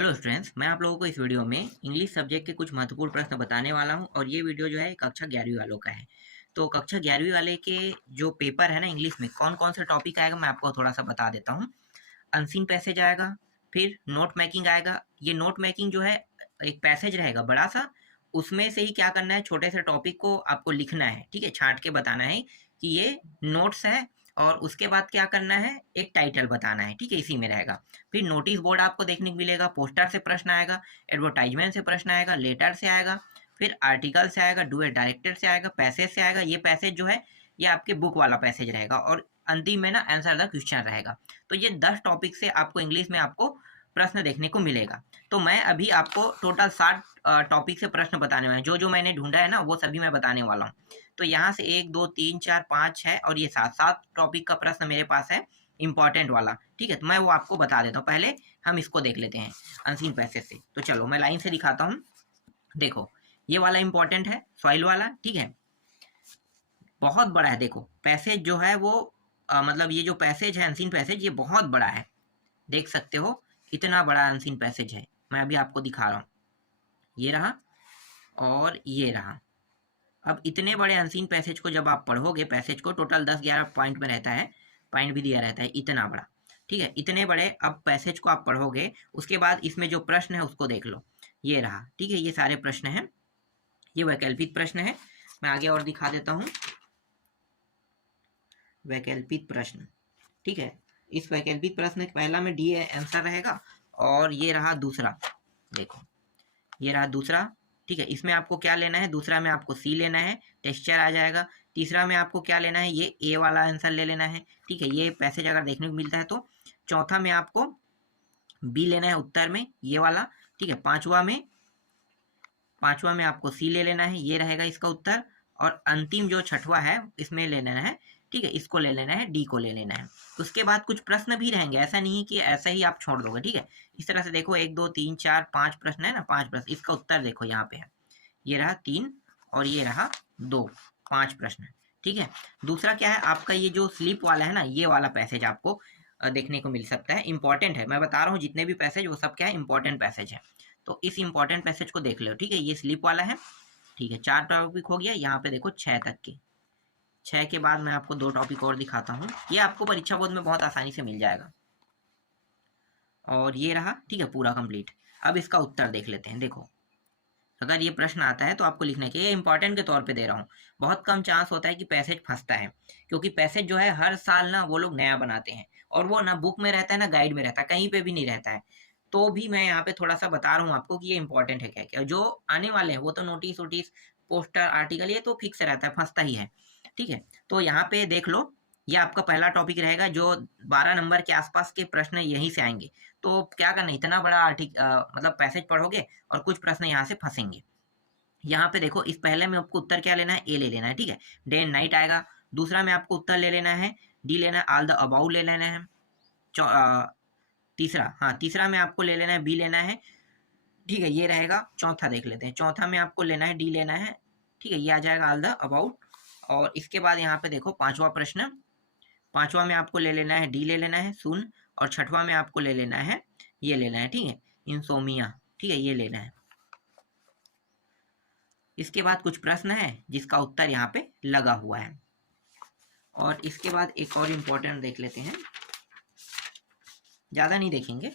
Hello students, मैं आप लोगों को इस वीडियो में इंग्लिश सब्जेक्ट के कुछ महत्वपूर्ण प्रश्न बताने वाला हूं और ये वीडियो जो है कक्षा 11वीं वालों का है। तो कक्षा 11वीं वाले के जो पेपर है ना इंग्लिश में कौन कौन सा टॉपिक आएगा मैं आपको थोड़ा सा बता देता हूँ। अनसीन पैसेज आएगा, फिर नोट मेकिंग आएगा। ये नोट मेकिंग जो है एक पैसेज रहेगा बड़ा सा, उसमें से ही क्या करना है, छोटे से टॉपिक को आपको लिखना है, ठीक है, छांट के बताना है कि ये नोट्स है। और उसके बाद क्या करना है, एक टाइटल बताना है, ठीक है, इसी में रहेगा। फिर नोटिस बोर्ड आपको देखने को मिलेगा, पोस्टर से प्रश्न आएगा, एडवर्टाइजमेंट से प्रश्न आएगा, लेटर से आएगा, फिर आर्टिकल से आएगा, डुएट डायरेक्टर से आएगा, पैसेज से आएगा। ये पैसेज जो है ये आपके बुक वाला पैसेज रहेगा और अंतिम में ना आंसर द क्वेश्चन रहेगा। तो ये 10 टॉपिक से आपको इंग्लिश में आपको प्रश्न देखने को मिलेगा। तो मैं अभी आपको टोटल 60 टॉपिक से प्रश्न बताने वाला हूँ। जो जो मैंने ढूंढा है ना वो सभी मैं बताने वाला हूँ। तो यहाँ से 1 2 3 4 5 6 और ये 7 टॉपिक का प्रश्न मेरे पास है, इंपॉर्टेंट वाला, ठीक है। तो मैं वो आपको बता देता हूँ। पहले हम इसको देख लेते हैं अनसीन पैसेज से। तो चलो मैं लाइन से दिखाता हूँ। देखो ये वाला इंपॉर्टेंट है, सॉइल वाला, ठीक है, बहुत बड़ा है। देखो पैसेज जो है वो मतलब ये जो पैसेज है अनसीन पैसेज, ये बहुत बड़ा है, देख सकते हो इतना बड़ा अनसीन पैसेज है। मैं अभी आपको दिखा रहा हूँ, ये रहा और ये रहा। अब इतने बड़े अनसीन पैसेज को जब आप पढ़ोगे, पैसेज को टोटल 10-11 पॉइंट में रहता है, पॉइंट भी दिया रहता है, इतना बड़ा, ठीक है, इतने बड़े अब पैसेज को आप पढ़ोगे। उसके बाद इसमें जो प्रश्न है उसको देख लो, ये रहा, ठीक है, ये सारे प्रश्न हैं, ये वैकल्पिक प्रश्न है। मैं आगे और दिखा देता हूँ वैकल्पिक प्रश्न, ठीक है। इस वैकल्पिक प्रश्न पहला में डी आंसर रहेगा और ये रहा दूसरा, देखो ये रहा दूसरा, ठीक है। इसमें आपको क्या लेना है, दूसरा में आपको सी लेना है, टेक्सचर आ जाएगा। तीसरा में आपको क्या लेना है, ये ए वाला आंसर ले लेना है, ठीक है, ये पैसेज अगर देखने को मिलता है तो। चौथा में आपको बी लेना है उत्तर में, ये वाला, ठीक है। पांचवा में आपको सी ले लेना है, ये रहेगा इसका उत्तर। और अंतिम जो छठवा है इसमें ले लेना है, ठीक है, इसको ले लेना है, डी को ले लेना है। उसके बाद कुछ प्रश्न भी रहेंगे, ऐसा नहीं कि ऐसा ही आप छोड़ दोगे, ठीक है। इस तरह से देखो 1 2 3 4 5 प्रश्न है ना, 5 प्रश्न, इसका उत्तर देखो यहाँ पे है, ये रहा 3 और ये रहा 2, 5 प्रश्न, ठीक है। दूसरा क्या है आपका, ये जो स्लीप वाला है ना, ये वाला पैसेज आपको देखने को मिल सकता है, इंपॉर्टेंट है। मैं बता रहा हूँ जितने भी पैसेज वो सब क्या है, इंपॉर्टेंट पैसेज है। तो इस इंपॉर्टेंट पैसेज को देख लो, ठीक है, ये स्लीप वाला है, ठीक है। 4 टॉपिक हो गया, यहाँ पे देखो 6 तक के। 6 के बाद मैं आपको 2 टॉपिक और दिखाता हूँ, ये आपको परीक्षा बोर्ड में बहुत आसानी से मिल जाएगा। और ये रहा, ठीक है, पूरा कंप्लीट। अब इसका उत्तर देख लेते हैं। देखो अगर ये प्रश्न आता है तो आपको लिखना है कि ये इंपॉर्टेंट के तौर पे दे रहा हूँ। बहुत कम चांस होता है कि पैसेज फंसता है, क्योंकि पैसेज जो है हर साल ना वो लोग नया बनाते हैं और वो ना बुक में रहता है ना गाइड में रहता है, कहीं पे भी नहीं रहता है। तो भी मैं यहाँ पे थोड़ा सा बता रहा हूँ आपको कि ये इंपॉर्टेंट है क्या क्या। जो आने वाले हैं वो तो नोटिस वोटिस पोस्टर आर्टिकल ये तो फिक्स रहता है, फंसता ही है, ठीक है। तो यहाँ पे देख लो, ये आपका पहला टॉपिक रहेगा, जो 12 नंबर के आसपास के प्रश्न यहीं से आएंगे। तो क्या करना, इतना बड़ा मतलब पैसेज पढ़ोगे और कुछ प्रश्न यहाँ से फंसेंगे। यहाँ पे देखो इस पहले में आपको उत्तर क्या लेना है, ए ले लेना है, ठीक है, डे एंड नाइट आएगा। दूसरा में आपको उत्तर ले लेना है, डी लेना है, ऑल द अबाउट ले लेना है। तीसरा, हाँ तीसरा में आपको ले लेना है, बी लेना है, ठीक है, ये रहेगा। चौथा देख लेते हैं, चौथा में आपको लेना है, डी लेना है, ठीक है, ये आ जाएगा ऑल द अबाउट। और इसके बाद यहाँ पे देखो पांचवा प्रश्न, पांचवा में आपको ले लेना है, डी ले लेना है, सुन। और छठवा में आपको ले लेना है, ये लेना है, ठीक है, इंसोमिया, ठीक है, ये लेना है। इसके बाद कुछ प्रश्न है जिसका उत्तर यहाँ पे लगा हुआ है। और इसके बाद एक और इम्पोर्टेंट देख लेते हैं, ज़्यादा नहीं देखेंगे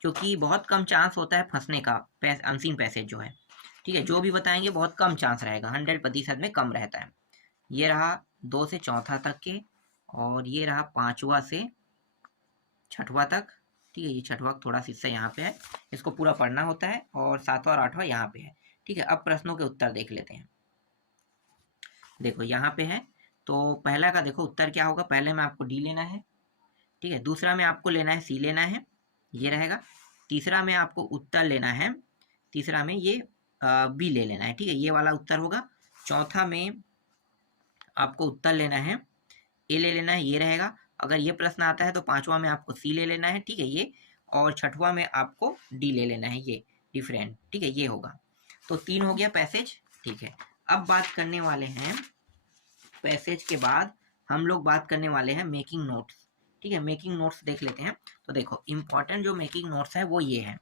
क्योंकि बहुत कम चांस होता है फंसने का, अनसीन पैसेज जो है, ठीक है, जो भी बताएंगे बहुत कम चांस रहेगा, 100% में कम रहता है। ये रहा 2 से चौथा तक के, और ये रहा 5वां से 6वां तक, ठीक है, ये 6वां थोड़ा सा हिस्सा यहाँ पे है, इसको पूरा पढ़ना होता है। और 7वां और 8वां यहाँ पे है, ठीक है। अब प्रश्नों के उत्तर देख लेते हैं। देखो यहाँ पे है, तो पहला का देखो उत्तर क्या होगा, पहले में आपको डी लेना है, ठीक है। दूसरा में आपको लेना है, सी लेना है, ये रहेगा। तीसरा में आपको उत्तर लेना है, तीसरा में ये बी ले लेना है, ठीक है, ये वाला उत्तर होगा। चौथा में आपको उत्तर लेना है, ए ले लेना है, ये रहेगा। अगर ये प्रश्न आता है तो 5वां में आपको सी ले लेना है, ठीक है, ये। और 6वां में आपको डी ले लेना है, ये डिफरेंट, ठीक है, ये होगा। तो 3 हो गया पैसेज, ठीक है। अब बात करने वाले हैं पैसेज के बाद, हम लोग बात करने वाले हैं मेकिंग नोट्स, ठीक है। मेकिंग नोट्स देख लेते हैं। तो देखो इंपॉर्टेंट जो मेकिंग नोट्स है वो ये है,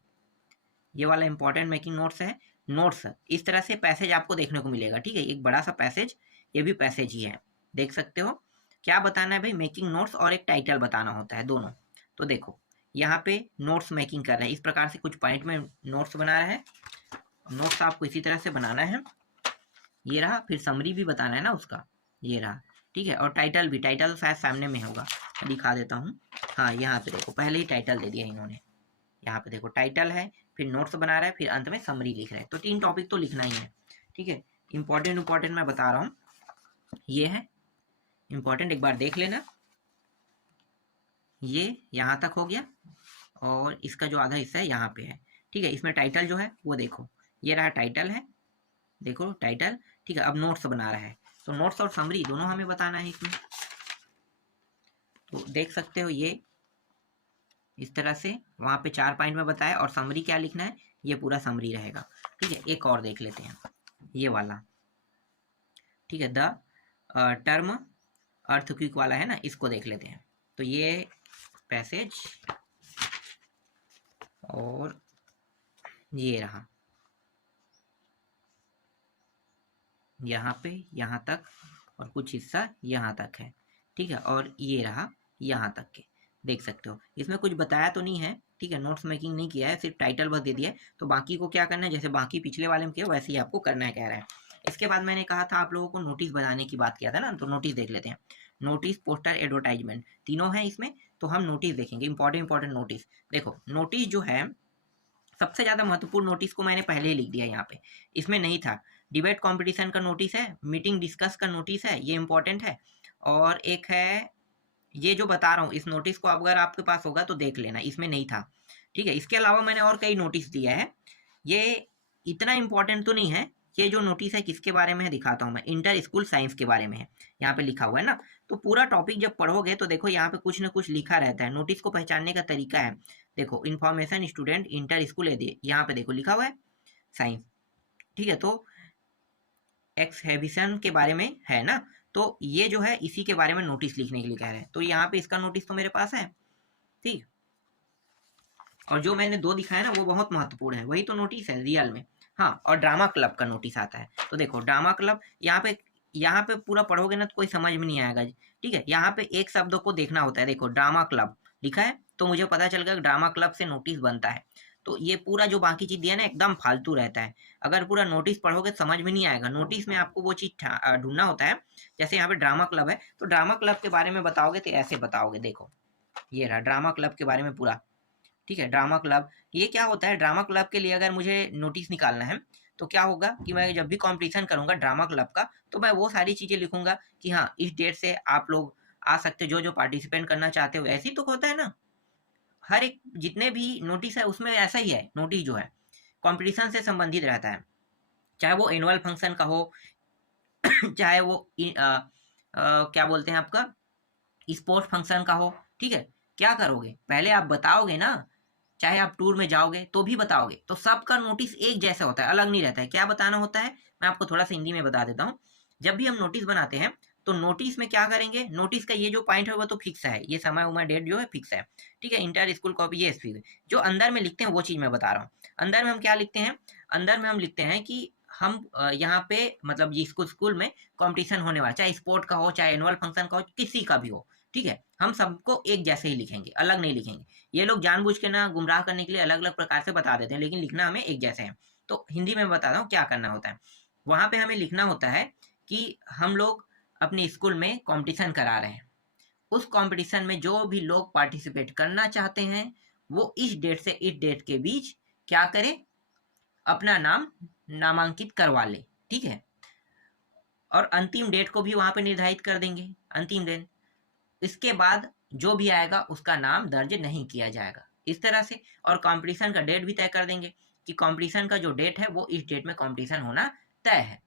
ये वाला इंपॉर्टेंट मेकिंग नोट्स है। नोट्स इस तरह से पैसेज आपको देखने को मिलेगा, ठीक है, एक बड़ा सा पैसेज, ये भी पैसेज ही है, देख सकते हो। क्या बताना है भाई, मेकिंग नोट्स और एक टाइटल बताना होता है दोनों। तो देखो यहाँ पे नोट्स मेकिंग कर रहे हैं, इस प्रकार से कुछ पॉइंट में नोट्स बना रहा है। नोट्स आपको इसी तरह से बनाना है, ये रहा, फिर समरी भी बताना है ना उसका, ये रहा, ठीक है, और टाइटल भी, टाइटल शायद सामने में होगा, दिखा देता हूँ। हाँ यहाँ पे देखो पहले ही टाइटल दे दिया इन्होंने, यहाँ पे देखो टाइटल है, फिर नोट्स बना रहा है, फिर अंत में समरी लिख रहा है। तो 3 टॉपिक तो लिखना ही है, ठीक है। इंपॉर्टेंट मैं बता रहा हूँ, ये है इंपॉर्टेंट, एक बार देख लेना। ये यहाँ तक हो गया और इसका जो आधा हिस्सा है यहाँ पे है, ठीक है। इसमें टाइटल जो है वो देखो, ये रहा टाइटल है, देखो टाइटल, ठीक है। अब नोट्स बना रहा है, तो नोट्स और समरी दोनों हमें बताना है इसमें। तो देख सकते हो ये इस तरह से वहाँ पे 4 पॉइंट में बताया, और समरी क्या लिखना है, ये पूरा समरी रहेगा, ठीक है। एक और देख लेते हैं, ये वाला, ठीक है, द टर्म अर्थक्वेक वाला है ना, इसको देख लेते हैं। तो ये पैसेज और ये रहा, यहाँ पे यहाँ तक और कुछ हिस्सा यहाँ तक है, ठीक है, और ये रहा यहाँ तक के, देख सकते हो। इसमें कुछ बताया तो नहीं है, ठीक है, नोट्स मेकिंग नहीं किया है, सिर्फ टाइटल बस दे दिया है। तो बाकी को क्या करना है, जैसे बाकी पिछले वाले में किया वैसे ही आपको करना है, कह रहा है। इसके बाद मैंने कहा था आप लोगों को नोटिस बनाने की बात किया था ना, तो नोटिस देख लेते हैं। नोटिस, पोस्टर, एडवर्टाइजमेंट, तीनों है इसमें, तो हम नोटिस देखेंगे, इंपॉर्टेंट नोटिस। देखो नोटिस जो है सबसे ज़्यादा महत्वपूर्ण नोटिस को मैंने पहले ही लिख दिया यहाँ पे, इसमें नहीं था। डिबेट कंपटीशन का नोटिस है, मीटिंग डिस्कस का नोटिस है, ये इंपॉर्टेंट है। और एक है ये जो बता रहा हूँ, इस नोटिस को अगर आपके पास होगा तो देख लेना, इसमें नहीं था, ठीक है। इसके अलावा मैंने और कई नोटिस दिया है, ये इतना इंपॉर्टेंट तो नहीं है। ये जो नोटिस है किसके बारे में है दिखाता हूँ मैं, इंटर स्कूल साइंस के बारे में है, यहाँ पे लिखा हुआ है ना। तो पूरा टॉपिक जब पढ़ोगे तो देखो यहाँ पे कुछ ना कुछ लिखा रहता है। नोटिस को पहचानने का तरीका है, देखो इन्फॉर्मेशन स्टूडेंट इंटर स्कूल, यहाँ पे देखो लिखा हुआ है साइंस, ठीक है। तो एक्सहिबिशन के बारे में है ना, तो ये जो है इसी के बारे में नोटिस लिखने के लिए कह रहे हैं। तो यहाँ पे इसका नोटिस तो मेरे पास है, ठीक। और जो मैंने 2 दिखाया ना वो बहुत महत्वपूर्ण है, वही तो नोटिस है रियल में। हाँ, और ड्रामा क्लब का नोटिस आता है, तो देखो ड्रामा क्लब, यहाँ पे पूरा पढ़ोगे ना तो कोई समझ में नहीं आएगा, ठीक है। यहाँ पे एक शब्द को देखना होता है, देखो ड्रामा क्लब लिखा है तो मुझे पता चल गया ड्रामा क्लब से नोटिस बनता है। तो ये पूरा जो बाकी चीज दिया ना एकदम फालतू रहता है, अगर पूरा नोटिस पढ़ोगे तो समझ में नहीं आएगा। नोटिस में आपको वो चीज ढूंढना होता है, जैसे यहाँ पे ड्रामा क्लब है, तो ड्रामा क्लब के बारे में बताओगे तो ऐसे बताओगे, देखो ये रहा ड्रामा क्लब के बारे में पूरा, ठीक है। ड्रामा क्लब ये क्या होता है, ड्रामा क्लब के लिए अगर मुझे नोटिस निकालना है तो क्या होगा कि मैं जब भी कंपटीशन करूंगा ड्रामा क्लब का, तो मैं वो सारी चीजें लिखूंगा कि हाँ इस डेट से आप लोग आ सकते हो, जो पार्टिसिपेट करना चाहते हो। ऐसे ही तो होता है ना, हर एक जितने भी नोटिस है उसमें ऐसा ही है। नोटिस जो है कंपटीशन से संबंधित रहता है, चाहे वो एनुअल फंक्शन का हो, चाहे वो क्या बोलते हैं आपका स्पोर्ट्स फंक्शन का हो, ठीक है। क्या करोगे पहले आप बताओगे ना, चाहे आप टूर में जाओगे तो भी बताओगे, तो सबका नोटिस एक जैसा होता है, अलग नहीं रहता है। क्या बताना होता है, मैं आपको थोड़ा सा हिंदी में बता देता हूँ। जब भी हम नोटिस बनाते हैं तो नोटिस में क्या करेंगे, नोटिस का ये जो पॉइंट है वो तो फिक्स है, ये समय उमर डेट जो है फिक्स है, ठीक है। इंटर स्कूल कॉपी ये फिक्स, जो अंदर में लिखते हैं वो चीज़ मैं बता रहा हूँ। अंदर में हम क्या लिखते हैं, अंदर में हम लिखते हैं कि हम यहाँ पे मतलब जिसको स्कूल में कंपटीशन होने वाला, चाहे स्पोर्ट का हो, चाहे एनुअल फंक्शन का हो, किसी का भी हो, ठीक है, हम सबको एक जैसे ही लिखेंगे, अलग नहीं लिखेंगे। ये लोग जानबूझ के ना गुमराह करने के लिए अलग अलग प्रकार से बता देते हैं, लेकिन लिखना हमें एक जैसे है। तो हिंदी में बता रहा हूँ क्या करना होता है, वहां पे हमें लिखना होता है कि हम लोग अपने स्कूल में कंपटीशन करा रहे हैं, उस कंपटीशन में जो भी लोग पार्टिसिपेट करना चाहते हैं वो इस डेट से इस डेट के बीच क्या करें, अपना नाम नामांकित करवा ले, ठीक है। और अंतिम डेट को भी वहां पे निर्धारित कर देंगे, अंतिम दिन। इसके बाद जो भी आएगा उसका नाम दर्ज नहीं किया जाएगा, इस तरह से। और कंपटीशन का डेट भी तय कर देंगे कि कंपटीशन का जो डेट है वो इस डेट में कंपटीशन होना तय है,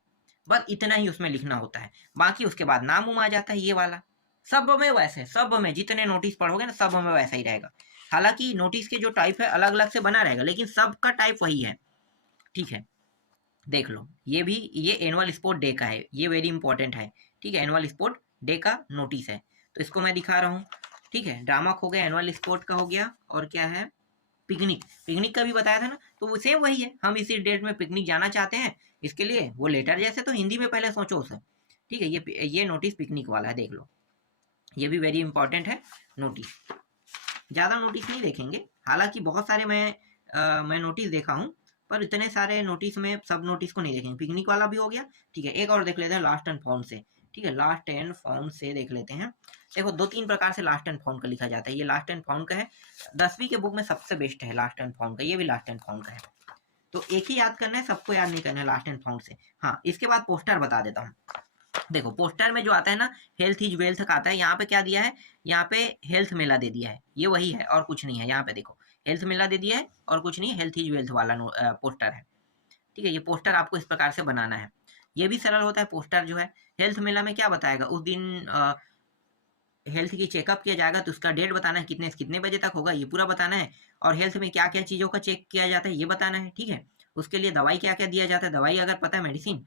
बस इतना ही उसमें लिखना होता है। बाकी उसके बाद नाम उम आ जाता है, ये वाला सब में वैसे, सब में जितने नोटिस पढ़ोगे ना सब में वैसा ही रहेगा। हालांकि नोटिस के जो टाइप है अलग अलग से बना रहेगा, लेकिन सबका टाइप वही है, ठीक है। देख लो ये भी, ये एनुअल स्पोर्ट डे का है, ये वेरी इंपॉर्टेंट है, ठीक है। एनुअल स्पोर्ट डे का नोटिस है, तो इसको मैं दिखा रहा हूँ, ठीक है। ड्रामा हो गया, एनुअल स्पोर्ट का हो गया, और क्या है पिकनिक, पिकनिक का भी बताया था ना, तो वो सेम वही है, हम इसी डेट में पिकनिक जाना चाहते हैं, इसके लिए वो लेटर जैसे तो हिंदी में पहले सोचो उसे, ठीक है। ये नोटिस पिकनिक वाला है, देख लो, ये भी वेरी इंपॉर्टेंट है नोटिस। ज़्यादा नोटिस नहीं देखेंगे, हालांकि बहुत सारे मैं नोटिस देखा हूँ, पर इतने सारे नोटिस में सब नोटिस को नहीं देखेंगे। पिकनिक वाला भी हो गया, ठीक है। एक और देख लेते हैं लास्ट एंड फाउंड से, ठीक है। लास्ट एंड फाउंड से देख लेते हैं। देखो 2-3 प्रकार से लास्ट एंड फाउंड का लिखा जाता है। ये लास्ट एंड फाउंड का है, 10वीं के बुक में सबसे बेस्ट है लास्ट एंड फाउंड का, ये भी लास्ट एंड फाउंड का है। तो एक ही याद करना है, सबको याद नहीं करना है लास्ट एंड फाउंड से। हाँ, इसके बाद पोस्टर बता देता हूँ। देखो पोस्टर में जो आता है ना, हेल्थ इज वेल्थ का आता है। यहाँ पे क्या दिया है, यहाँ पे हेल्थ मेला दे दिया है, ये वही है और कुछ नहीं है। यहाँ पे देखो हेल्थ मेला दे दिया है और कुछ नहीं, हेल्थ इज वेल्थ वाला पोस्टर है, ठीक है। ये पोस्टर आपको इस प्रकार से बनाना है, ये भी सरल होता है पोस्टर जो है। हेल्थ मेला में क्या बताएगा, उस दिन हेल्थ की चेकअप किया जाएगा, तो उसका डेट बताना है, कितने से कितने बजे तक होगा, ये पूरा बताना है। और हेल्थ में क्या क्या चीज़ों का चेक किया जाता है, ये बताना है, ठीक है। उसके लिए दवाई क्या क्या दिया जाता है, दवाई अगर पता है मेडिसिन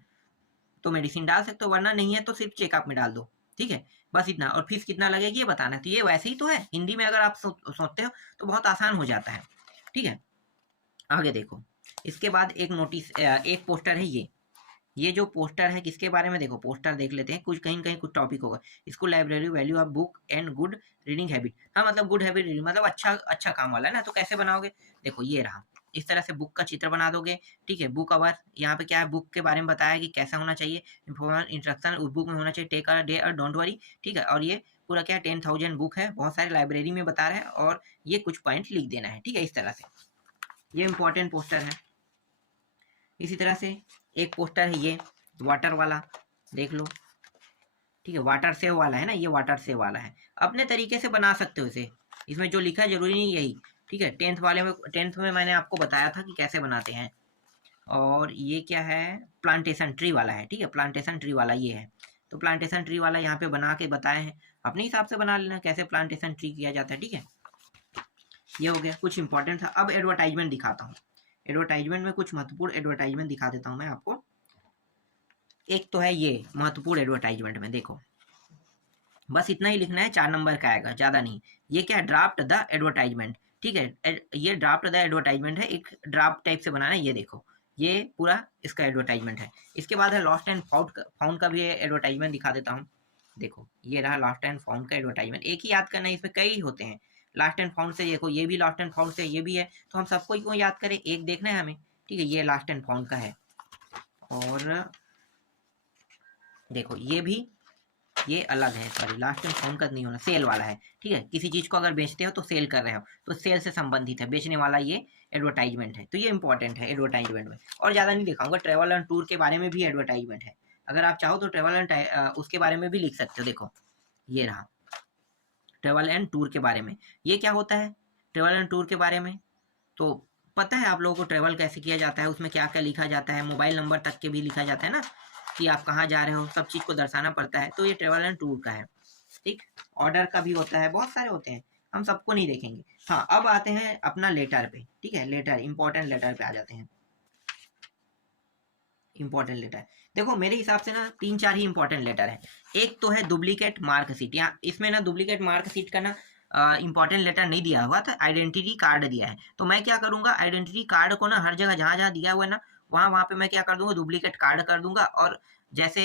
तो मेडिसिन डाल सकते हो, वरना नहीं है तो सिर्फ चेकअप में डाल दो, ठीक है। बस इतना, और फीस कितना लगेगी ये बताना है। तो ये वैसे ही तो है, हिंदी में अगर आप सोचते हो तो बहुत आसान हो जाता है, ठीक है। आगे देखो, इसके बाद एक नोटिस, एक पोस्टर है ये जो पोस्टर है किसके बारे में, देखो पोस्टर देख लेते हैं, कुछ कहीं न कहीं कुछ टॉपिक होगा। School library value of book and good reading habit. हाँ, मतलब गुड हैबिट रीडिंग मतलब अच्छा काम वाला है ना। तो कैसे बनाओगे, देखो ये रहा, इस तरह से बुक का चित्र बना दोगे, ठीक है। बुक अवर, यहाँ पे क्या है, बुक के बारे में बताया कि कैसा होना चाहिए, इंस्ट्रक्शन उस बुक में होना चाहिए, टेक अ डे और डोंट वरी, ठीक है। और ये पूरा क्या है, 10,000 बुक है, बहुत सारे लाइब्रेरी में बता रहे हैं, और ये कुछ पॉइंट लिख देना है, ठीक है। इस तरह से ये इंपॉर्टेंट पोस्टर है। इसी तरह से एक पोस्टर है ये वाटर वाला, देख लो, ठीक है। वाटर सेव वाला है ना, ये वाटर सेव वाला है, अपने तरीके से बना सकते हो इसे, इसमें जो लिखा है जरूरी नहीं यही, ठीक है। 10th में मैंने आपको बताया था कि कैसे बनाते हैं। और ये क्या है, प्लांटेशन ट्री वाला है, ठीक है। प्लांटेशन ट्री वाला ये है, तो प्लांटेशन ट्री वाला यहाँ पे बना के बताए हैं, अपने हिसाब से बना लेना कैसे प्लांटेशन ट्री किया जाता है, ठीक है। ये हो गया, कुछ इंपॉर्टेंट था। अब एडवर्टाइजमेंट दिखाता हूँ, एडवर्टाइजमेंट में कुछ महत्वपूर्ण एडवर्टाइजमेंट दिखा देता हूँ मैं आपको। एक तो है ये महत्वपूर्ण एडवर्टाइजमेंट में, देखो बस इतना ही लिखना है, 4 नंबर का आएगा, ज़्यादा नहीं। ये क्या है, ड्राफ्ट द एडवर्टाइजमेंट, ठीक है। ये ड्राफ्ट द एडवर्टाइजमेंट है, एक ड्राफ्ट टाइप से बनाना है। ये देखो, ये पूरा इसका एडवर्टाइजमेंट है। इसके बाद है लॉस्ट एंड फाउंड का भी एडवर्टाइजमेंट दिखा देता हूँ। देखो ये रहा लॉस्ट एंड फाउंड का एडवर्टाइजमेंट, एक ही याद करना है, इसमें कई होते हैं। लास्ट एंड फाउंड से देखो, ये भी लास्ट एंड फाउंड से, ये भी है, तो हम सबको क्यों याद करें, एक देखना है हमें, ठीक है। ये लास्ट एंड फाउंड का है। और देखो ये अलग है, सॉरी लास्ट एंड फाउंड का नहीं होना, सेल वाला है, ठीक है। किसी चीज को अगर बेचते हो तो सेल कर रहे हो, तो सेल से संबंधित है, बेचने वाला ये एडवर्टाइजमेंट है। तो ये इंपॉर्टेंट है एडवर्टाइजमेंट में। और ज़्यादा नहीं दिखाऊंगा, ट्रेवल एंड टूर के बारे में भी एडवर्टाइजमेंट है, अगर आप चाहो तो ट्रेवल एंड उसके बारे में भी लिख सकते हो। देखो ये रहा ट्रेवल एंड टूर के बारे में। ये क्या होता है ट्रेवल एंड टूर के बारे में, तो पता है आप लोगों को ट्रेवल कैसे किया जाता है, उसमें क्या क्या लिखा जाता है, मोबाइल नंबर तक के भी लिखा जाता है ना, कि आप कहाँ जा रहे हो, सब चीज़ को दर्शाना पड़ता है। तो ये ट्रेवल एंड टूर का है, ठीक। ऑर्डर का भी होता है, बहुत सारे होते हैं, हम सबको नहीं देखेंगे। हाँ, अब आते हैं अपना लेटर पे, ठीक है। लेटर, इंपॉर्टेंट लेटर पे आ जाते हैं। इंपॉर्टेंट लेटर, देखो मेरे हिसाब से ना 3-4 ही इंपॉर्टेंट लेटर है। एक तो है डुप्लीकेट मार्कशीट, यहाँ इसमें ना डुप्लीकेट मार्कशीट का ना इंपॉर्टेंट लेटर नहीं दिया हुआ था, आइडेंटिटी कार्ड दिया है। तो मैं क्या करूंगा, आइडेंटिटी कार्ड को ना हर जगह जहाँ जहाँ दिया हुआ है ना, वहाँ पे मैं क्या कर दूंगा, डुप्लीकेट कार्ड कर दूंगा। और जैसे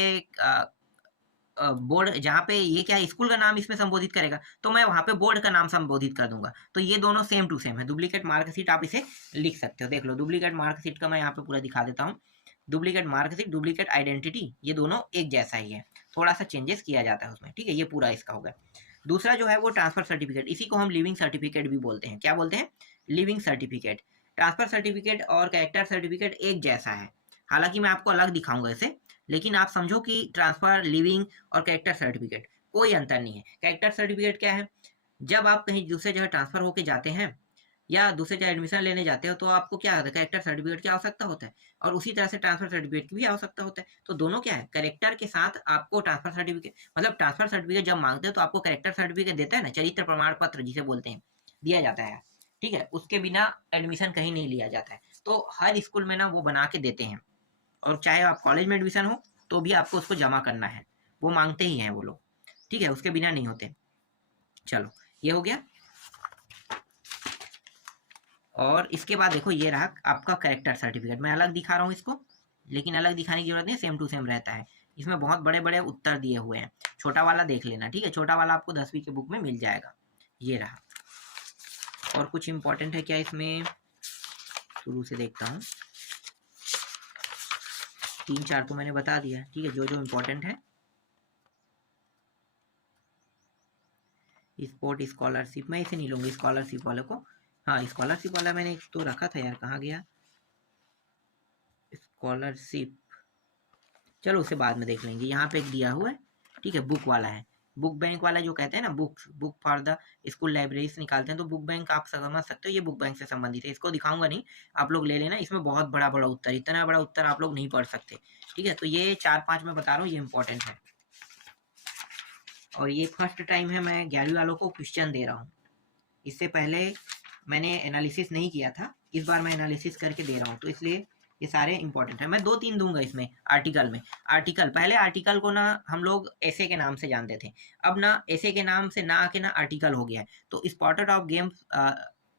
बोर्ड जहाँ पे ये क्या है, स्कूल का नाम इसमें संबोधित करेगा, तो मैं वहाँ पे बोर्ड का नाम संबोधित कर दूंगा। तो ये दोनों सेम टू सेम है, डुप्लीकेट मार्कशीट आप इसे लिख सकते हो। देख लो डुप्लीकेट मार्कशीट का मैं यहाँ पे पूरा दिखा देता हूँ। डुप्लीकेट मार्कशीट, डुप्लीकेट आइडेंटिटी, ये दोनों एक जैसा ही है, थोड़ा सा चेंजेस किया जाता है उसमें, ठीक है। ये पूरा इसका होगा। दूसरा जो है वो ट्रांसफर सर्टिफिकेट, इसी को हम लिविंग सर्टिफिकेट भी बोलते हैं। क्या बोलते हैं, लिविंग सर्टिफिकेट। ट्रांसफर सर्टिफिकेट और कैरेक्टर सर्टिफिकेट एक जैसा है, हालांकि मैं आपको अलग दिखाऊंगा इसे, लेकिन आप समझो कि ट्रांसफर, लिविंग और कैरेक्टर सर्टिफिकेट कोई अंतर नहीं है। कैरेक्टर सर्टिफिकेट क्या है, जब आप कहीं दूसरे जगह ट्रांसफर होकर जाते हैं या दूसरे जगह एडमिशन लेने जाते हो, तो आपको क्या होता है, कैरेक्टर सर्टिफिकेट की आवश्यकता होता है, और उसी तरह से ट्रांसफर सर्टिफिकेट की भी आवश्यकता होता है। तो दोनों क्या है, कैरेक्टर के साथ आपको ट्रांसफर सर्टिफिकेट, मतलब ट्रांसफर सर्टिफिकेट जब मांगते हो तो आपको कैरेक्टर सर्टिफिकेट देता है ना, चरित्र प्रमाण पत्र जिसे बोलते हैं, दिया जाता है, ठीक है। उसके बिना एडमिशन कहीं नहीं लिया जाता है, तो हर स्कूल में ना वो बना के देते हैं। और चाहे आप कॉलेज में एडमिशन हो तो भी आपको उसको जमा करना है, वो मांगते ही हैं वो लोग, ठीक है, उसके बिना नहीं होते। चलो ये हो गया। और इसके बाद देखो ये रहा आपका कैरेक्टर सर्टिफिकेट। मैं अलग दिखा रहा हूँ इसको, लेकिन अलग दिखाने की जरूरत नहीं, सेम टू सेम रहता है। इसमें बहुत बड़े बड़े उत्तर दिए हुए हैं, छोटा वाला देख लेना, ठीक है। छोटा वाला आपको 10वीं की बुक में मिल जाएगा। ये रहा। और कुछ इंपॉर्टेंट है क्या इसमें, शुरू से देखता हूँ। 3-4 तो मैंने बता दिया, ठीक है, जो जो इम्पोर्टेंट है। स्पोर्ट स्कॉलरशिप, मैं इसे नहीं लूँगी स्कॉलरशिप वाले को। हाँ, स्कॉलरशिप वाला मैंने एक तो रखा था यार, कहाँ गया स्कॉलरशिप, चलो उसे बाद में देख लेंगे। यहाँ पे एक दिया हुआ है, ठीक है, बुक वाला है। बुक बैंक वाला जो कहते हैं ना, book for the school library से निकालते हैं, तो बुक बैंक आप समझ सकते हो, ये बुक बैंक से संबंधित है। इसको दिखाऊंगा नहीं, आप लोग ले लेना। इसमें बहुत बड़ा बड़ा उत्तर, इतना बड़ा उत्तर आप लोग नहीं पढ़ सकते, ठीक है। तो ये 4-5 मैं बता रहा हूँ, ये इंपॉर्टेंट है। और ये फर्स्ट टाइम है मैं 11वीं वालों को क्वेश्चन दे रहा हूँ। इससे पहले मैंने एनालिसिस नहीं किया था, इस बार मैं एनालिसिस करके दे रहा हूँ, तो इसलिए ये सारे इंपॉर्टेंट है। मैं 2-3 दूंगा इसमें आर्टिकल में। आर्टिकल, पहले आर्टिकल को ना हम लोग ऐसे के नाम से जानते थे, अब ना ऐसे के नाम से ना आके ना आर्टिकल हो गया है। तो important of games,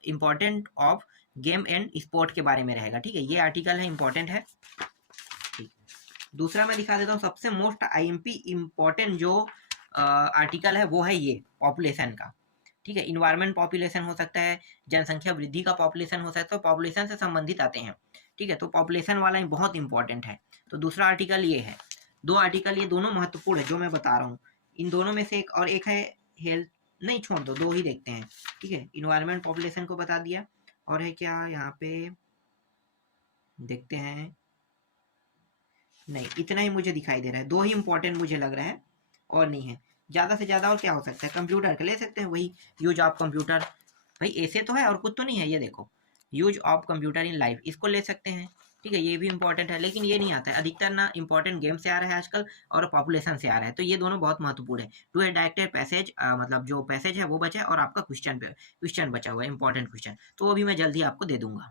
important of game and sport के बारे में रहेगा, ठीक है। ये आर्टिकल है, इंपॉर्टेंट है, ठीक। दूसरा मैं दिखा देता हूँ, सबसे मोस्ट IMP इम्पोर्टेंट जो आर्टिकल है वो है ये पॉपुलेशन का, ठीक है। इन्वायरमेंट पॉपुलेशन हो सकता है, जनसंख्या वृद्धि का पॉपुलेशन हो सकता है, तो पॉपुलेशन से संबंधित आते हैं, ठीक है। तो पॉपुलेशन वाला बहुत इंपॉर्टेंट है। तो दूसरा आर्टिकल ये है। 2 आर्टिकल ये दोनों महत्वपूर्ण है जो मैं बता रहा हूँ। इन दोनों में से एक और एक है हेल्थ, नहीं छोड़ दो, 2 ही देखते हैं, ठीक है। इन्वायरमेंट पॉपुलेशन को बता दिया, और है क्या यहाँ पे देखते हैं, नहीं इतना ही मुझे दिखाई दे रहा है, 2 ही इंपॉर्टेंट मुझे लग रहा है, और नहीं है। ज़्यादा से ज़्यादा और क्या हो सकता है, कंप्यूटर का ले सकते हैं, वही यूज ऑफ कंप्यूटर, भाई ऐसे तो है और कुछ तो नहीं है। ये देखो, use of computer in life, इसको ले सकते हैं, ठीक है। ये भी इंपॉर्टेंट है, लेकिन ये नहीं आता है अधिकतर ना, इंपॉर्टेंट गेम से आ रहा है आजकल और पॉपुलेशन से आ रहा है, तो ये दोनों बहुत महत्वपूर्ण है। टू ए डायरेक्टेड पैसेज, मतलब जो पैसेज है वो बचा है, और आपका क्वेश्चन बचा हुआ है, इंपॉर्टेंट क्वेश्चन, तो वो भी मैं जल्दी आपको दे दूंगा।